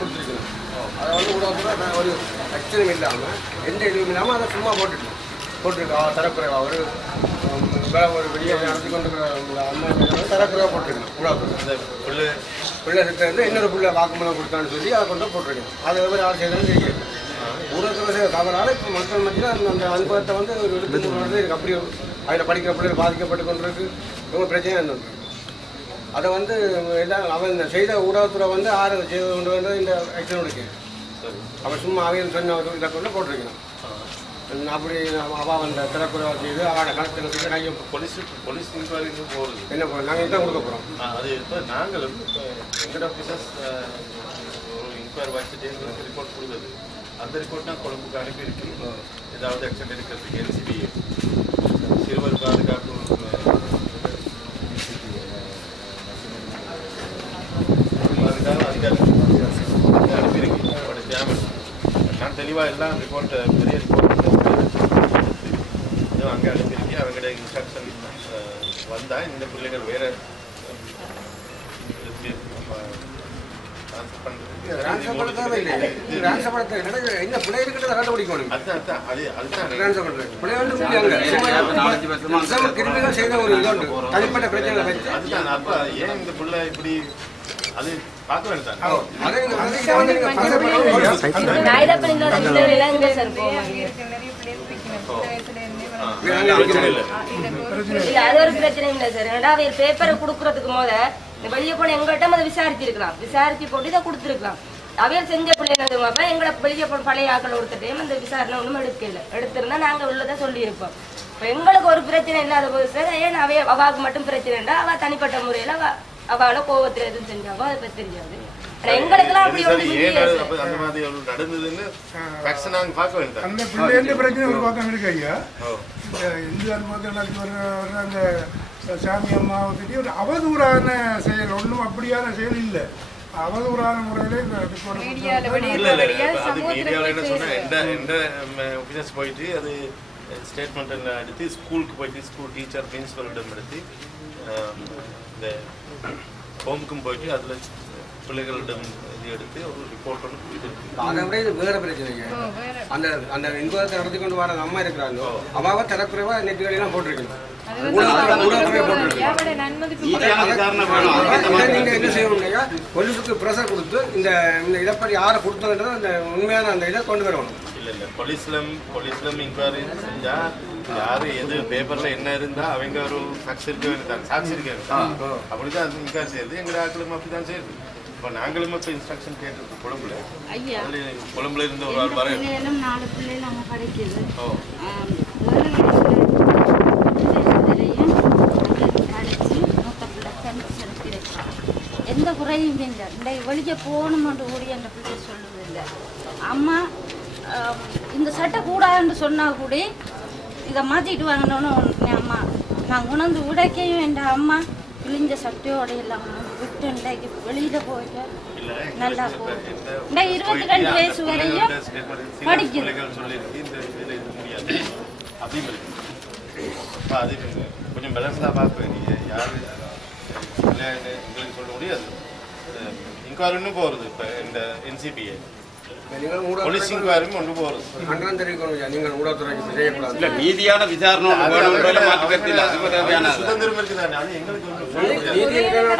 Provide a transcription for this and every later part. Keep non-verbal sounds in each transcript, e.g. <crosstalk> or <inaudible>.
கொடுத்துருக்கணும் அதை வந்து உலகத்துல ஒரு அச்சனம் இல்லாமல் எந்த இதுவும் இல்லாமல் அதை சும்மா போட்டுட்டோம். போட்டிருக்கா தரக்குறைவா. ஒரு ஒரு வெளியே நடத்தி கொண்டு அம்மா தரக்குறைவா போட்டிருக்கணும் இந்த பிள்ளை பிள்ளை இருந்து இன்னொரு பிள்ளை வாக்குமூலம் கொடுத்தான்னு சொல்லி அதை கொண்டு போட்டிருக்கணும் அது எவ்வளோ யார் செய்யணும்னு தெரியாது. செய்ய தவறால இப்போ மக்கள் மத்தியில் அந்த அந்த அனுபவத்தை வந்து ஒரு எடுத்து அதில் படிக்கிற பிள்ளைகள் பாதிக்கப்பட்டு கொண்டு இருக்கு ரொம்ப பிரச்சனை இருந்தது. அதை வந்து எல்லாம் அவன் இந்த செய்த ஊடகத்துறை வந்து ஆறு செய்து கொண்டு வந்து இந்த சரி. அவன் சும்மா அவையில் சொன்ன இதை கொண்டு போட்டிருக்கணும் அப்படி அவன் அந்த திறக்குறைவாக செய்து அவனோட கணக்கு கையை போலீஸ் போலீஸ் இன்கொயரிக்கு போகிறது என்ன பண்ண நாங்கள் இதான் கொடுக்க போகிறோம் அது இப்போ நாங்களும் இப்போ எங்கட ஆஃபீஸர்ஸ் ஒரு இன்கொயரி வச்சுட்டு ரிப்போர்ட் கொடுத்தது அந்த ரிப்போர்ட் நான் கொழும்புக்கு அனுப்பியிருக்கு. ஏதாவது ஆக்ஷன் எடுக்கிறதுக்கு என்சிபி சிறுவர் பாதுகாப்பு அதிகாரி அனுப்பியிருக்கு அவரோட ஜாமீன் நான் தெளிவாக எல்லாம் ரிப்போர்ட்டை பெரிய ரிப்போர்ட் அங்கே அனுப்பியிருக்கேன். அவங்களோட இன்ஸ்ட்ரக்ஷன் வந்தால் இந்த பிள்ளைகள் வேற தனிப்பட்ட பிரச்சனை அதுதான் அப்ப ஏன் இந்த புள்ள இப்படி இந்த இந்த இல்ல அது ஒரு பிரச்சனை இல்லை சார். ஏன்னா அவர் பேப்பரை கொடுக்கறதுக்கு இந்த வெளியே போன எங்கள்கிட்ட அதை விசாரிச்சிருக்கலாம். விசாரிச்சு போட்டு இதை கொடுத்துருக்கலாம். அவையல் செஞ்ச பிள்ளைங்க அப்ப எங்களை வெளியே போன பழைய ஆக்கள் கொடுத்த டைம் அந்த விசாரணை ஒன்றும் எடுக்கல? எடுத்திருந்தா நாங்க உள்ளதை சொல்லியிருப்போம். இப்போ எங்களுக்கு ஒரு பிரச்சனை இல்லாத போது சார் ஏன் அவைய அவாவுக்கு மட்டும் பிரச்சனைண்டா அவ தனிப்பட்ட முறையில அவளை கோவத்துல எதுவும் செஞ்சாவோ அதை பத்தி தெரியாது. அந்த பிள்ளைன்ற பிரச்சனை ஒரு பக்கம் இருக்கு ஐயா. இந்த அனுபவத்தில் நாளைக்கு வர வர அந்த சாமி அம்மாவை பற்றி ஒரு அவதூறான செயல் ஒன்றும் அப்படியான செயல் இல்லை. அவதூறான முறையில் என்ன சொன்னா எந்த எந்த ஆஃபீஸர்ஸ் போயிட்டு அது ஸ்டேட்மெண்ட் எடுத்து ஸ்கூலுக்கு போயிட்டு ஸ்கூல் டீச்சர் பிரின்சிபலிடம் எடுத்து இந்த ஹோமுக்கும் போயிட்டு அதுல பிள்ளைகளிடம் இது எடுத்து ஒரு ரிப்போர்ட் ஒன்று அதை விட இது வேற பிரச்சனைங்க. அந்த அந்த இன்பத்தை நடத்தி கொண்டு வர அம்மா இருக்கிறாங்க அவாவ தரக்குறைவா ஊடகத்துல- ஊடகத்துலயே போட்டிருக்கணும். இதை நீங்க என்ன செய்யணும்னா போலீஸுக்கு ப்ரெஷர் கொடுத்து இந்த இந்த இதைப்படி யாரை கொடுத்ததுன்றத அந்த உண்மையான அந்த இதை கொண்டு வரணும். இல்ல இல்ல. போலீஸ்லம் போலீஸ்லம் இன்கொயரி செஞ்சா யாரு எது பேப்பர்ல என்ன இருந்தா அவங்க ஒரு சாட்சி இருக்க வேண்டியதான் சாட்சி இருக்க. அப்படிதான் இன்கொயரி செய்யுது. எங்க ஆட்களும் அப்படிதான் செய்யுது. இப்ப நாங்களும் இப்ப இன்ஸ்ட்ரக்ஷன் கேட்டிருக்கோம் கொழும்புல கொழும்புல இருந்து ஒரு ஆள் வர நாலு பிள்ளைகள் அவங்க படிக்குது. ஓ. எந்த குறையும் இல்லை. இந்த வெளியே போகணுமென்று கூடி அந்த பிள்ளை சொல்லுவதில்லை அம்மா ஆம், இந்த சட்டை கூடாதுன்னு சொன்னா கூட இதை மாற்றிட்டு வாங்கணும்னு அம்மா. நான் உணர்ந்து உடைக்கையும் என் அம்மா. கிழிஞ்ச சட்டையோட எல்லாம் விட்டு இன்றைக்கு வெளியில போயிட்டு நல்லா இப்ப இந்த இருபத்தி ரெண்டு வயசு வரையும் பிள்ளைகளோட படிக்குது. கொஞ்சம் பேலன்ஸ்டா பார்ப்பேன் நீங்கள் யார் இல்லைன்னு எங்களுக்கு சொல்ல முடியாது. இன்கொயரின்னு போகிறது இப்போ இந்த என்சிபிஏ கொண்டு போறது. கண்டனம் தெரிவிக்கணும். நீங்கள் ஊடகத்துறைக்கு செய்யக்கூடாது. இல்ல நீதியான விசாரணை இல்ல.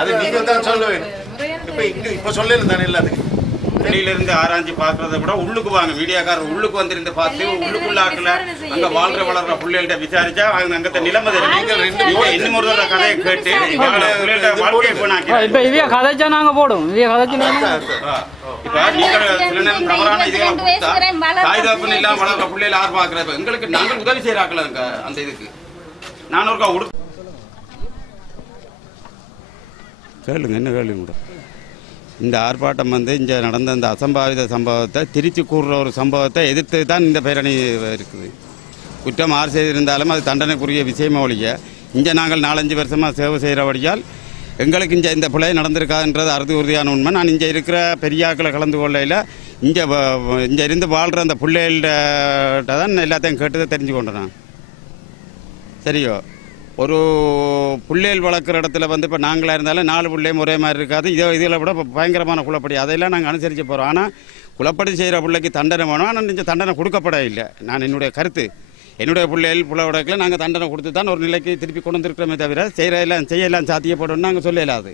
அது நீங்க தான் சொல்ல வேணும். இப்ப இங்க இப்ப சொல்லல தானே எல்லாத்துக்கும். வெளியில இருந்து ஆராய்ச்சி பாக்குறத விட உள்ளுக்கு வாங்க. மீடியாக்காரர் உள்ளுக்கு வந்திருந்து பார்த்து உள்ளுக்குள்ள ஆக்கல. அங்க வாழ்ற வளர்ற பிள்ளைகள்ட்ட விசாரிச்சா அவங்க அங்கத்த நிலைமை தெரியும். இன்னும் ஒரு தடவை கதையை கேட்டு வாழ்க்கையை போனாக்கி இப்ப இவைய கதைச்சா நாங்க போடும் இவைய கதைச்சு இப்ப நீங்க சில நேரம் தவறான இதுகளை கொடுத்தா தாய் தகப்பன் இல்லாம வளர்ற பிள்ளைகளை யார் பாக்குறது எங்களுக்கு நாங்கள் உதவி செய்யறாக்கல அந்த இதுக்கு. நான் ஒருக்கா உடு கேளுங்க என்ன கேளுங்க கூட இந்த ஆர்ப்பாட்டம் வந்து இங்கே நடந்த இந்த அசம்பாவித சம்பவத்தை திருச்சி கூறுற ஒரு சம்பவத்தை எதிர்த்து தான் இந்த பேரணி இருக்குது. குற்றம் ஆறு செய்திருந்தாலும் அது தண்டனைக்குரிய விஷயமே ஒழிய இங்கே நாங்கள் நாலஞ்சு வருஷமாக சேவை செய்கிறபடியால் எங்களுக்கு இங்கே இந்த பிள்ளை நடந்திருக்காதுன்றது அறுதி உறுதியான உண்மை. நான் இங்கே இருக்கிற பெரியாக்களை கலந்து கொள்ளையில் இங்கே இங்கே இருந்து வாழ்கிற அந்த பிள்ளைகள்கிட்ட தான் எல்லாத்தையும் கேட்டு தெரிஞ்சு கொண்டேன் நான். சரியோ? ஒரு புள்ளைகள் வளர்க்குற இடத்துல வந்து இப்போ நாங்களாக இருந்தாலும் நாலு பிள்ளையும் ஒரே மாதிரி இருக்காது. இதை இதில் விட பயங்கரமான குளப்படி அதையெல்லாம் நாங்கள் அனுசரித்து போகிறோம் ஆனால் குளப்படி செய்கிற பிள்ளைக்கு தண்டனை வேணும். ஆனால் இந்த தண்டனை கொடுக்கப்பட இல்லை. நான் என்னுடைய கருத்து. என்னுடைய பிள்ளைகள் புள்ள நாங்கள் தண்டனை கொடுத்து தான் ஒரு நிலைக்கு திருப்பி கொண்டு வந்திருக்கிறோமே தவிர செய்கிற எல்லாம் செய்யலாம் சாத்தியப்படும் நாங்கள் சொல்லலாது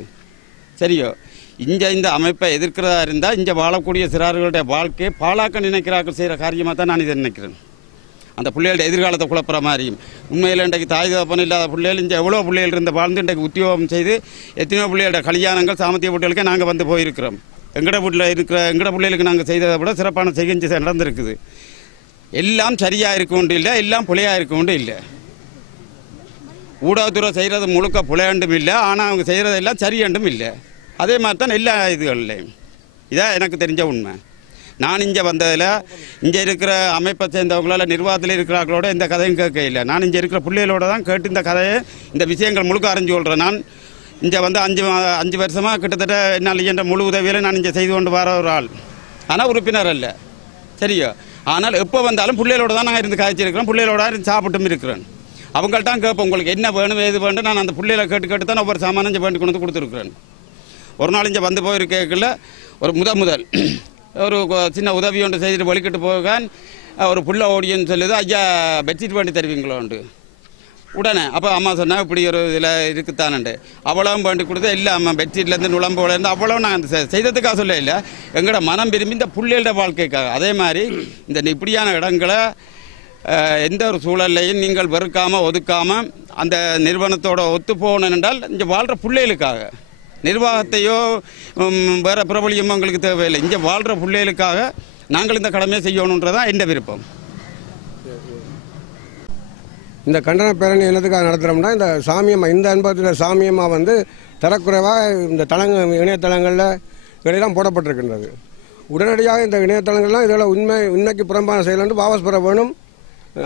சரியோ? இங்கே இந்த அமைப்பை எதிர்க்கிறதா இருந்தால் இங்கே வாழக்கூடிய சிறார்களுடைய வாழ்க்கையை பாழாக்க நினைக்கிறார்கள் செய்கிற காரியமாக தான் நான் இதை நினைக்கிறேன். அந்த பிள்ளைகளோட எதிர்காலத்தை குழப்புற மாதிரியும். உண்மையில் இன்றைக்கு தாய் தகப்பன் இல்லாத பிள்ளைகள் இங்கே எவ்வளோ பிள்ளைகள் இருந்து வாழ்ந்து இன்றைக்கு உத்தியோகம் செய்து எத்தனையோ பிள்ளைகளோட கல்யாணங்கள் சாமத்திய வீட்டுகளுக்கே நாங்கள் வந்து போயிருக்கிறோம். எங்கட வீட்டில் இருக்கிற எங்கட பிள்ளைகளுக்கு நாங்கள் செய்ததை விட சிறப்பான சிகிச்சை நடந்திருக்குது. எல்லாம் சரியாக இருக்க இல்லை எல்லாம் பிள்ளையாக இருக்க இல்லை. ஊடகத்துறை செய்கிறது முழுக்க புலையாண்டும் இல்லை ஆனால் அவங்க செய்கிறதெல்லாம் சரியண்டும் இல்லை. அதே மாதிரி தான் எல்லா இதுகள்லையும். இதான் எனக்கு தெரிஞ்ச உண்மை. நான் இங்கே வந்ததில் இங்கே இருக்கிற அமைப்பை சேர்ந்தவங்களால் நிர்வாகத்தில் இருக்கிறார்களோட இந்த கதையும் கேட்க இல்லை. நான் இங்கே இருக்கிற பிள்ளைகளோட தான் கேட்டு இந்த கதையை இந்த விஷயங்கள் முழுக்க அறிஞ்சு கொள்கிறேன் நான். இங்கே வந்து அஞ்சு அஞ்சு வருஷமாக கிட்டத்தட்ட என்னால் என்ற முழு உதவியில் நான் இங்கே செய்து கொண்டு வர ஒரு ஆள். ஆனால் உறுப்பினர் அல்ல. சரியோ? ஆனால் எப்போ வந்தாலும் பிள்ளைகளோட தான் நான் இருந்து காய்ச்சிருக்கிறோம். பிள்ளைகளோட இருந்து சாப்பிட்டும் இருக்கிறேன் அவங்கள்ட்ட கேட்பேன் உங்களுக்கு என்ன வேணும் எது வேணும் நான் அந்த பிள்ளைகளை கேட்டு கேட்டு தான் ஒவ்வொரு சாமானும் இங்கே வேண்டி கொண்டு வந்து கொடுத்துருக்குறேன். ஒரு நாள் இங்கே வந்து போயிருக்கல ஒரு முத முதல் <clears throat> ஒரு சின்ன உதவி ஒன்று செய்துட்டு வலிக்கிட்டு போகான் ஒரு புள்ள ஓடின்னு சொல்லுது ஐயா பெட்ஷீட் வேண்டி தருவீங்களோண்டு உடனே அப்போ அம்மா சொன்னால் இப்படி ஒரு இதில் இருக்குத்தானுண்டு. அவ்வளவும் பண்ணி கொடுத்து இல்லை அம்மா பெட்ஷீட்லேருந்து நுழம்போலேருந்து அவ்வளோ நான் அந்த செ- செய்ததுக்காக சொல்ல இல்லை. எங்களோட மனம் விரும்பி இந்த பிள்ளைகளோட வாழ்க்கைக்காக. அதே மாதிரி இந்த இப்படியான இடங்களை எந்த ஒரு சூழல்லையும் நீங்கள் வெறுக்காமல் ஒதுக்காமல் அந்த நிறுவனத்தோட ஒத்து போகணும் என்றால் இங்கே வாழ்கிற பிள்ளைகளுக்காக. நிர்வாகத்தையோ வேறு பிரபலியமோ எங்களுக்கு தேவையில்லை. இங்கே வாழ்கிற பிள்ளைகளுக்காக நாங்கள் இந்த கடமையை செய்யணுன்றதான் எந்த விருப்பம். இந்த கண்டன பேரணி என்னதுக்காக நடத்துகிறோம்னா இந்த சாமியம்மா இந்த அனுபவத்தில் சாமியம்மா வந்து தரக்குறைவாக இந்த தளங்க இணையதளங்களில் வெளியெல்லாம் போடப்பட்டிருக்கின்றது. உடனடியாக இந்த இணையதளங்கள்லாம் இதில் உண்மை உண்மைக்கு புறம்பான செயல் வந்து வாபஸ் பெற வேணும்.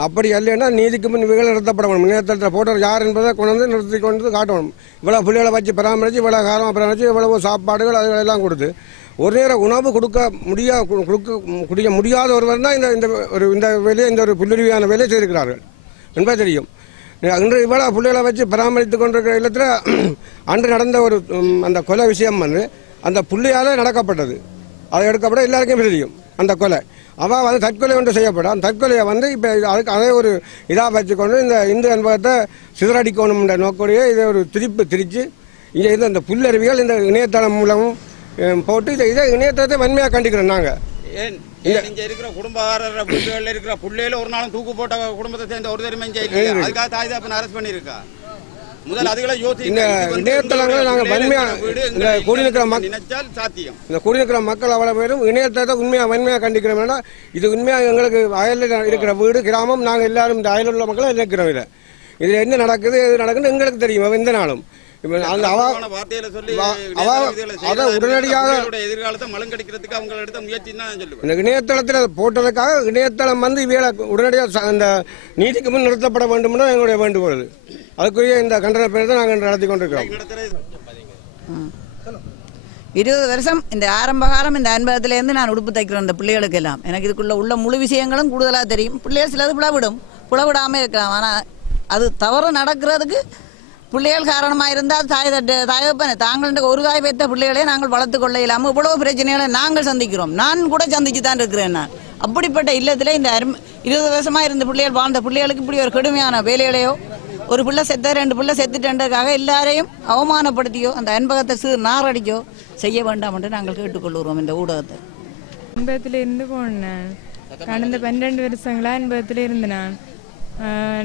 அப்படி இல்லைன்னா நீதிக்கு முன் இவைகள் நிறுத்தப்பட வேணும். இணையதளத்தில் போட்டவர் யார் என்பதை கொண்டு வந்து நிறுத்தி கொண்டு வந்து காட்டணும். இவ்வளோ பிள்ளைகளை வச்சு பராமரித்து இவ்வளோ காலமாக பராமரித்து இவ்வளவு சாப்பாடுகள் அதுகளெல்லாம் கொடுத்து ஒரு நேரம் உணவு கொடுக்க முடியா கொடுக்க முடிய முடியாத ஒருவர் தான் இந்த இந்த ஒரு இந்த வேலையை இந்த ஒரு புல்லுருவியான வேலையை செய்திருக்கிறார்கள். என்பது தெரியும். அன்று இவ்வளோ பிள்ளைகளை வச்சு பராமரித்து கொண்டிருக்கிற இல்லத்தில் <clears throat> அன்று நடந்த ஒரு அந்த கொலை விஷயம் வந்து அந்த புள்ளையால் நடக்கப்பட்டது. அது எடுக்கப்பட எல்லாருக்கும் தெரியும் அந்த கொலை. அவள் வந்து தற்கொலை ஒன்று செய்யப்பட அந்த தற்கொலையை வந்து இப்போ அதுக்கு அதே ஒரு இதாக வச்சுக்கொண்டு இந்த இந்து அனுபவத்தை சிதறடிக்கணும்ன்ற நோக்கோடையே இதை ஒரு திருப்பு திரித்து இங்கே இது அந்த புல்லறிவிகள் இந்த இணையதளம் மூலமும் போட்டு இதை இதை இணையதளத்தை வன்மையாக கண்டிக்கிறோம் நாங்கள் ஏன்? இங்க இருக்கிற குடும்பக்காரர் வீடுகளில் இருக்கிற புள்ளையில ஒரு நாளும் தூக்கு போட்ட குடும்பத்தை சேர்ந்த ஒரு தருமே இங்க அதுக்காக தாய் தாப்பன் அரெஸ்ட் பண்ணியிருக்கா? முதல் அதுகளை யோசி இந்த இணையதளங்களை நாங்கள் வன்மையா இந்த குடியிருக்கிற மக்- நினைச்சால் சாத்தியம். இந்த குடியிருக்கிற மக்கள் அவ்வளோ பேரும் இணையத்தை உண்மையாக வன்மையாக கண்டிக்கிறோம்னா இது உண்மையாக எங்களுக்கு அயலில் இருக்கிற வீடு கிராமம் நாங்கள் எல்லாரும் இந்த அயலில் உள்ள மக்களும் இருக்கிறோம் இதில் இதில் என்ன நடக்குது எது நடக்குதுன்னு எங்களுக்கு தெரியும் எந்த நாளும். உடனடியாக- எதிர்காலத்தை மலங்கடிக்கிறதுக்கு அவங்க எடுத்த முயற்சி தான் நான் சொல்லுவேன். இந்த இணையதளத்தில் போட்டதுக்காக இணையதளம் வந்து இவைகளை உடனடியாக அந்த நீதிக்கு முன் நிறுத்தப்பட வேண்டும்னு எங்களுடைய வேண்டுகோள். அதுக்குரிய இந்த கண்டன பேரத்தை நாங்கள் நடத்தி கொண்டிருக்கிறோம். இருபது வருஷம் இந்த ஆரம்ப காலம் இந்த அனுபவத்திலேருந்து நான் உடுப்பு தைக்கிறேன் இந்த பிள்ளைகளுக்கு எல்லாம் எனக்கு இதுக்குள்ள உள்ள முழு விஷயங்களும் கூடுதலாக தெரியும். பிள்ளைகள் சிலது புலவிடும். புலவிடாமல் இருக்கலாம். ஆனால் அது தவறு நடக்கிறதுக்கு பிள்ளைகள் காரணமாக இருந்தால் தாய் தட்டு தாயப்பன தாங்கள் ஒரு காய் வைத்த பிள்ளைகளே நாங்கள் வளர்த்து கொள்ள இல்லாமல் இவ்வளவு பிரச்சனைகளை நாங்கள் சந்திக்கிறோம். நான் கூட சந்திச்சு தான் இருக்கிறேன் நான். அப்படிப்பட்ட இல்லத்தில் இந்த அருமை இருபது வருஷமாக இருந்த பிள்ளைகள் வாழ்ந்த பிள்ளைகளுக்கு இப்படி ஒரு கடுமையான வேலைகளையோ ஒரு பிள்ளை செத்த ரெண்டு பிள்ளை செத்துட்டேன்றதுக்காக எல்லாரையும் அவமானப்படுத்தியோ அந்த அன்பகத்தை சிறு நாரடிச்சோ செய்ய வேண்டாம் என்று நாங்கள் கேட்டுக்கொள்கிறோம் இந்த ஊடகத்தை. அன்பகத்தில் இருந்து போனேன் கடந்த பன்னெண்டு வருஷங்களா அன்பகத்தில் இருந்தேன் நான்.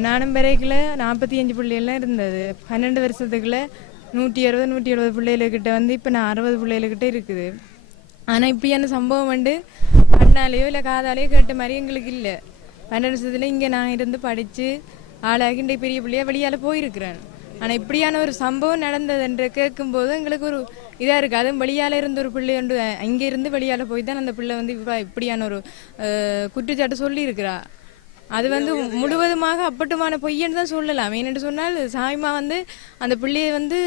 நானும் பிறகுல நாற்பத்தி அஞ்சு பிள்ளைகள்லாம் இருந்தது. பன்னெண்டு வருஷத்துக்குள்ள நூற்றி அறுபது நூற்றி எழுபது பிள்ளைகளுக்கிட்ட வந்து இப்போ நான் அறுபது பிள்ளைகளுக்கிட்ட இருக்குது. ஆனால் இப்படியான சம்பவம் வந்து கண்ணாலேயோ இல்லை காதாலேயோ கேட்ட மாதிரி எங்களுக்கு இல்லை. பன்னெண்டு வருஷத்துல இங்கே நான் இருந்து படித்து ஆளாகி இன்றைக்கு பெரிய பிள்ளையாக வெளியால் போயிருக்கிறேன். ஆனால் இப்படியான ஒரு சம்பவம் நடந்தது என்று கேட்கும்போது எங்களுக்கு ஒரு இதாக இருக்குது அதுவும் வெளியால் இருந்த ஒரு பிள்ளை ஒன்று அங்கே இருந்து வெளியால் போய் தான் அந்த பிள்ளை வந்து இப்படியான ஒரு குற்றச்சாட்டு சொல்லியிருக்கிறா. அது வந்து முழுவதுமாக அப்பட்டமான பொய்யன்னு தான் சொல்லலாம். ஏனென்று சொன்னால் சாய்மா வந்து அந்த பிள்ளையை வந்து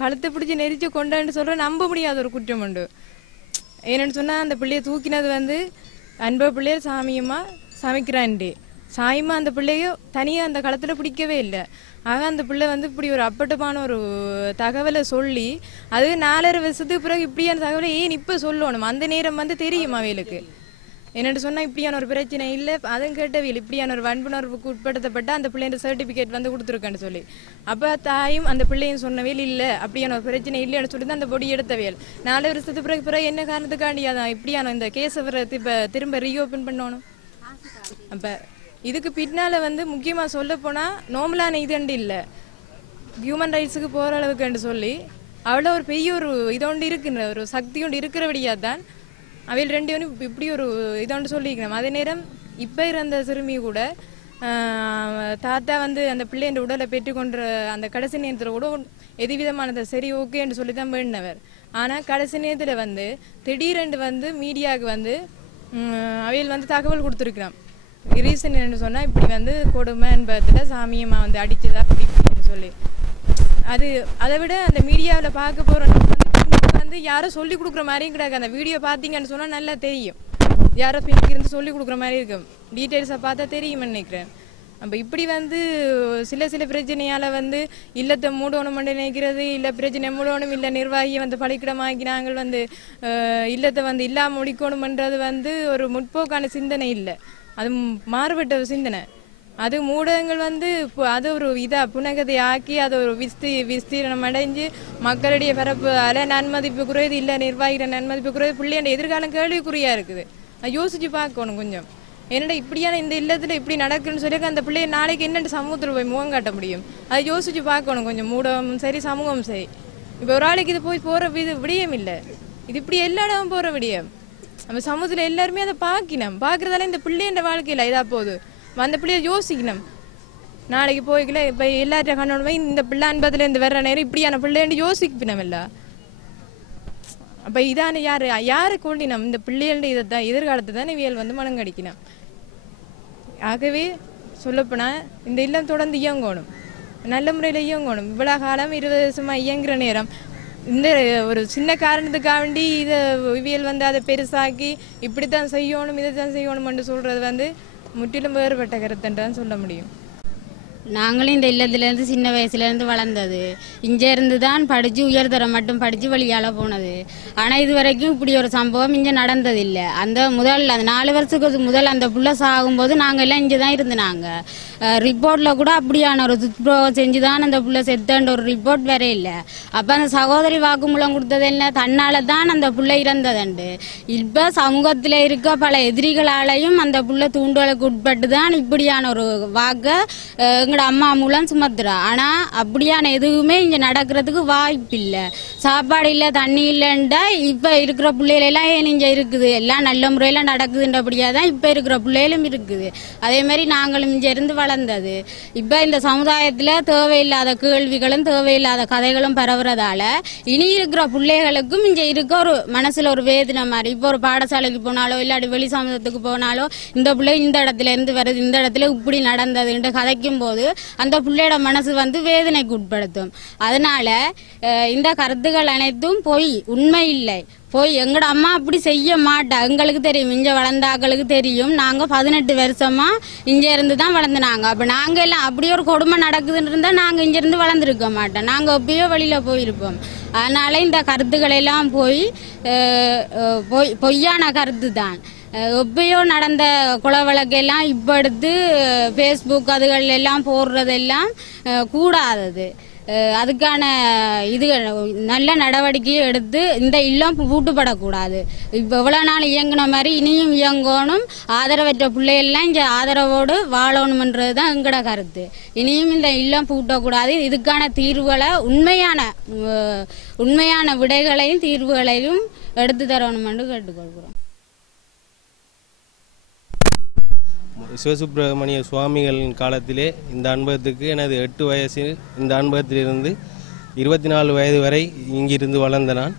கழுத்தை பிடிச்சி நெரிச்சு கொண்டான்னு சொல்கிற நம்ப முடியாத ஒரு குற்றம் உண்டு. ஏன்னு சொன்னால் அந்த பிள்ளையை தூக்கினது வந்து அன்ப பிள்ளையர் சாமியம்மா சமைக்கிறான்டி சாயமா அந்த பிள்ளையோ தனியாக அந்த களத்தில் பிடிக்கவே இல்லை. ஆக அந்த பிள்ளை வந்து இப்படி ஒரு அப்பட்டமான ஒரு தகவலை சொல்லி அது நாலரை வருஷத்துக்கு பிறகு இப்படியான தகவலை ஏன் இப்போ சொல்லணும்? அந்த நேரம் வந்து தெரியும் அவைகளுக்கு என்னட்டு சொன்னால் இப்படியான ஒரு பிரச்சனை இல்லை. அதுவும் கேட்டவியல். இப்படியான ஒரு வன்புணர்வுக்கு உட்படுத்தப்பட்ட அந்த பிள்ளைங்க சர்டிஃபிகேட் வந்து கொடுத்துருக்கேன்னு சொல்லி. அப்போ தாயும் அந்த பிள்ளையும் சொன்னவியல் இல்லை அப்படியான ஒரு பிரச்சனை இல்லைன்னு சொல்லி தான் அந்த பொடி எடுத்தவியல். நாலு வருஷத்துக்கு பிறகு பிறகு என்ன காரணத்துக்காண்டியா தான் இப்படியான இந்த கேஸை இப்போ திரும்ப ரீஓப்பன் பண்ணணும்? அப்போ இதுக்கு பின்னால் வந்து முக்கியமாக சொல்ல போனால் நார்மலான இதுண்டு இல்லை. ஹியூமன் ரைட்ஸுக்கு போகிற அளவுக்குன்னு சொல்லி அவ்வளோ ஒரு பெரிய ஒரு இதோண்டு இருக்குன்ற ஒரு சக்தி ஒன்று இருக்கிறபடியாக தான் அவையில் ரெண்டு பேரும் இப்படி ஒரு இதோண்டு சொல்லிக்கணும் அதே நேரம் இப்போ இருந்த சிறுமி கூட தாத்தா வந்து அந்த பிள்ளைன்ற உடலை பெற்றுக்கொண்ட அந்த கடைசி நேரத்தில் கூட எதுவிதமானது சரி ஓகேன்னு சொல்லி தான் வேண்டினவர். ஆனால் கடைசி நேரத்தில் வந்து திடீரென்று வந்து மீடியாவுக்கு வந்து அவையில் வந்து தகவல் கொடுத்துருக்குறான். ரீசன் என்னன்னு சொன்னால் இப்படி வந்து கொடுமை என்பதில் சாமியம்மா வந்து அடிச்சதா அப்படின்னு சொல்லி. அது அதை விட அந்த மீடியாவில் பார்க்க போகிற வந்து யாரும் சொல்லி கொடுக்குற மாதிரியும் கிடையாது. அந்த வீடியோ பார்த்தீங்கன்னு சொன்னால் நல்லா தெரியும். யாரோ பின்னுக்கு இருந்து சொல்லி கொடுக்குற மாதிரி இருக்கும். டீட்டெயில்ஸை பார்த்தா தெரியும்னு நினைக்கிறேன். அப்போ இப்படி வந்து சில சில பிரச்சனையால் வந்து இல்லத்தை மூடணும் நினைக்கிறது இல்லை பிரச்சனை மூடணும் இல்லை நிர்வாகியை வந்து பழிக்கிடமாக்கி நாங்கள் வந்து இல்லத்தை வந்து இல்லாமல் முடிக்கணும்ன்றது வந்து ஒரு முற்போக்கான சிந்தனை இல்லை. அது மாறுபட்ட சிந்தனை. அது ஊடகங்கள் வந்து அது ஒரு இதாக புனகதை ஆக்கி அதை ஒரு விஸ்தி விஸ்தீரணம் அடைஞ்சு மக்களுடைய பரப்பு அல நன்மதிப்பு குறையுது இல்லை நிர்வாகிகிற நன்மதிப்பு குறையுது பிள்ளையோட எதிர்காலம் கேள்விக்குறியா இருக்குது. அது யோசிச்சு பார்க்கணும் கொஞ்சம். என்னடா இப்படியான இந்த இல்லத்தில் இப்படி நடக்குன்னு சொல்லி அந்த பிள்ளைய நாளைக்கு என்னென்ன சமூகத்தில் போய் முகம் காட்ட முடியும்? அதை யோசிச்சு பார்க்கணும் கொஞ்சம். ஊடகமும் சரி சமூகமும் சரி. இப்போ ஒரு ஆளுக்கு இது போய் போகிற இது விடியம் இல்லை. இது இப்படி எல்லா இடமும் போகிற விடியம். நம்ம சமூகத்தில் எல்லாருமே அதை பார்க்கணும். பார்க்குறதால இந்த பிள்ளைன்ற வாழ்க்கையில் இதா போகுது. அந்த பிள்ளைய யோசிக்கணும். நாளைக்கு போய்க்கல இப்போ எல்லார்ட்ட கண்ணோட இந்த பிள்ளை அன்பதுலேருந்து வர்ற நேரம் இப்படியான பிள்ளைன்னு யோசிக்கணும் இல்லை. அப்போ இதான யார் யாரை கொண்டினம் இந்த பிள்ளைகள இதை தான் எதிர்காலத்தை தானே வியல் வந்து மனங்கடிக்கணும். ஆகவே சொல்லப்போனால் இந்த இல்லம் தொடர்ந்து இயங்கணும். நல்ல முறையில் இயங்கணும். இவ்வளோ காலம் இருபது வருஷமாக இயங்குற நேரம். இந்த ஒரு சின்ன காரணத்துக்காக வேண்டி இதை இவியல் வந்து அதை பெருசாக்கி இப்படி தான் செய்யணும் இதை தான் செய்யணும்னு சொல்கிறது வந்து முற்றிலும் வேறுபட்ட கருத்துன்றான் சொல்ல முடியும். நாங்களும் இந்த இல்லத்துலேருந்து சின்ன வயசுலேருந்து வளர்ந்தது. இங்கே இருந்து தான் படித்து உயர்தரம் மட்டும் படித்து வழியால் போனது. ஆனால் இது வரைக்கும் இப்படி ஒரு சம்பவம் இங்கே நடந்ததில்லை. அந்த முதல் அந்த நாலு வருஷத்துக்கு முதல் அந்த புள்ள சாகும்போது நாங்கள் எல்லாம் இங்கே தான் இருந்தாங்க ரிப்போர்ட்டில் கூட அப்படியான ஒரு துப்புரவு செஞ்சு தான் அந்த பிள்ளை செத்தன்ற ஒரு ரிப்போர்ட் வேற இல்லை. அப்போ அந்த சகோதரி வாக்குமூலம் கொடுத்தது என்ன தன்னால் தான் அந்த பிள்ளை இறந்ததுண்டு. இப்போ சமூகத்தில் இருக்க பல எதிரிகளாலையும் அந்த புள்ள தூண்டுதலுக்கு உட்பட்டு தான் இப்படியான ஒரு வாக்கை எங்களோட அம்மா மூலம் சுமத்துறா. ஆனால் அப்படியான எதுவுமே இங்கே நடக்கிறதுக்கு வாய்ப்பு இல்லை சாப்பாடு இல்லை தண்ணி இல்லைன்டா இப்போ இருக்கிற பிள்ளைகள் எல்லாம் ஏன் இங்கே இருக்குது? எல்லாம் நல்ல முறையில் நடக்குதுன்றபடியாக தான் இப்போ இருக்கிற பிள்ளைகளும் இருக்குது. அதே மாதிரி நாங்களும் இங்கே இருந்து வளர்ந்தது. இப்போ இந்த சமுதாயத்தில் தேவையில்லாத கேள்விகளும் தேவையில்லாத கதைகளும் பரவுறதால இனி இருக்கிற பிள்ளைகளுக்கும் இங்கே இருக்க ஒரு மனசில் ஒரு வேதனை மாதிரி. இப்போ ஒரு பாடசாலைக்கு போனாலோ இல்லாட்டி வெளி சமூகத்துக்கு போனாலோ இந்த பிள்ளை இந்த இடத்துல இருந்து வருது இந்த இடத்துல இப்படி நடந்ததுன்ட்டு கதைக்கும் போது அந்த பிள்ளையோட மனசு வந்து வேதனைக்கு உட்படுத்தும். அதனால இந்த கருத்துக்கள் அனைத்தும் பொய் உண்மை இல்லை. போய் எங்களோட அம்மா அப்படி செய்ய மாட்டா. எங்களுக்கு தெரியும். இங்கே வளர்ந்தாக்களுக்கு தெரியும். நாங்கள் பதினெட்டு வருஷமா இங்கே இருந்து தான் வளர்ந்துனாங்க. அப்போ நாங்கள் எல்லாம் அப்படி ஒரு கொடுமை நடக்குதுன்னு இருந்தால் நாங்கள் இங்கேருந்து வளர்ந்துருக்க மாட்டோம். நாங்கள் எப்பயோ வெளியில் போயிருப்போம். அதனால இந்த கருத்துக்களெல்லாம் போய் பொய் பொய்யான கருத்து தான் எப்பயோ நடந்த குல வழக்கெல்லாம் இப்போ எடுத்து ஃபேஸ்புக் அதுகள் எல்லாம் போடுறதெல்லாம் கூடாதது. அதுக்கான இது நல்ல நடவடிக்கையை எடுத்து இந்த இல்லம் பூட்டுப்படக்கூடாது. இப்போ இவ்வளோ நாள் இயங்கின மாதிரி இனியும் இயங்கணும். ஆதரவற்ற பிள்ளைகள்லாம் இங்கே ஆதரவோடு வாழணுமன்றது தான் எங்களோட கருத்து. இனியும் இந்த இல்லம் பூட்டக்கூடாது. இதுக்கான தீர்வுகளை உண்மையான உண்மையான விடைகளையும் தீர்வுகளையும் எடுத்து தரணுமென்று கேட்டுக்கொள்கிறோம். சிவசுப்பிரமணிய சுவாமிகளின் காலத்திலே இந்த அனுபவத்துக்கு எனது எட்டு வயசில் இந்த அனுபவத்திலிருந்து இருபத்தி நாலு வயது வரை இங்கிருந்து வளர்ந்த நான்.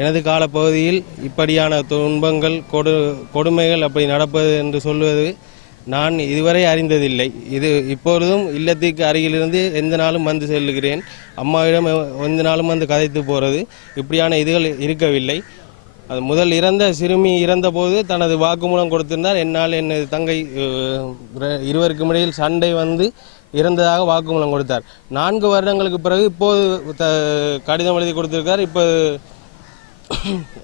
எனது காலப்பகுதியில் இப்படியான துன்பங்கள் கொடு கொடுமைகள் அப்படி நடப்பது என்று சொல்வது நான் இதுவரை அறிந்ததில்லை. இது இப்பொழுதும் இல்லத்திற்கு அருகிலிருந்து எந்த நாளும் வந்து செல்லுகிறேன் அம்மாவிடம் எந்த நாளும் வந்து கதைத்து போகிறது இப்படியான இதுகள் இருக்கவில்லை. அது முதல் இறந்த சிறுமி இறந்தபோது தனது வாக்குமூலம் கொடுத்திருந்தார். என்னால் எனது தங்கை இருவருக்கும் இடையில் சண்டை வந்து இறந்ததாக வாக்குமூலம் கொடுத்தார். நான்கு வருடங்களுக்கு பிறகு இப்போது த- கடிதம் எழுதி கொடுத்திருக்கார். இப்போ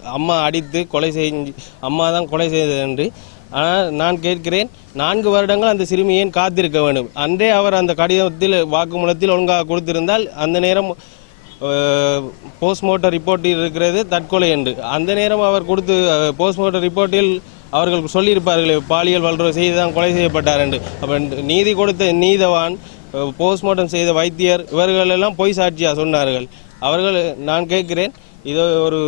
அம்மா அடித்து கொலை செஞ்சு அம்மா தான் கொலை செய்தது என்று. ஆனால் நான் கேட்கிறேன் நான்கு வருடங்கள் அந்த சிறுமி ஏன் காத்திருக்க வேண்டும்? அன்றே அவர் அந்த கடிதத்தில் வாக்குமூலத்தில் ஒழுங்காக கொடுத்திருந்தால் அந்த நேரம் போஸ்ட்மார்ட்டம் ரிப்போர்ட்டில் இருக்கிறது தற்கொலை என்று. அந்த நேரம் அவர் கொடுத்து போஸ்ட்மார்ட்டம் ரிப்போர்ட்டில் அவர்கள் சொல்லியிருப்பார்களே பாலியல் வல்லுறவு செய்து தான் கொலை செய்யப்பட்டார் என்று. அப்போ நீதி கொடுத்த நீதவான் போஸ்ட்மார்ட்டம் செய்த வைத்தியர் இவர்கள் எல்லாம் பொய் சாட்சியாக சொன்னார்கள். அவர்கள் நான் கேட்கிறேன் இது ஒரு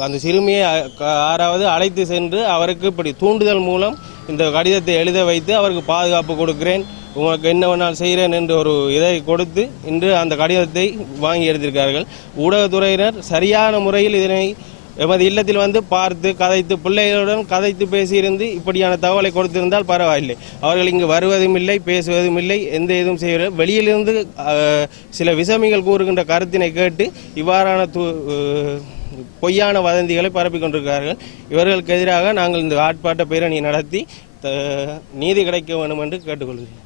அந்த சிறுமியை க- ஆறாவது அழைத்து சென்று அவருக்கு இப்படி தூண்டுதல் மூலம் இந்த கடிதத்தை எழுத வைத்து அவருக்கு பாதுகாப்பு கொடுக்கிறேன். உங்களுக்கு என்ன வேணாலும் செய்கிறேன் என்று ஒரு இதை கொடுத்து இன்று அந்த கடிதத்தை வாங்கி எடுத்திருக்கார்கள் ஊடகத்துறையினர் சரியான முறையில் இதனை எமது இல்லத்தில் வந்து பார்த்து கதைத்து பிள்ளைகளுடன் கதைத்து பேசியிருந்து இப்படியான தகவலை கொடுத்திருந்தால் பரவாயில்லை. அவர்கள் இங்கு வருவதும் இல்லை பேசுவதும் இல்லை எந்த இதுவும் செய்வதில்லை வெளியிலிருந்து சில விசமிகள் கூறுகின்ற கருத்தினை கேட்டு இவ்வாறான பொய்யான வதந்திகளை பரப்பிக் கொண்டிருக்கிறார்கள். இவர்களுக்கு எதிராக நாங்கள் இந்த ஆட்பாட்ட பேரணி நடத்தி த- நீதி கிடைக்க வேண்டும் என்று கேட்டுக்கொள்கிறேன்.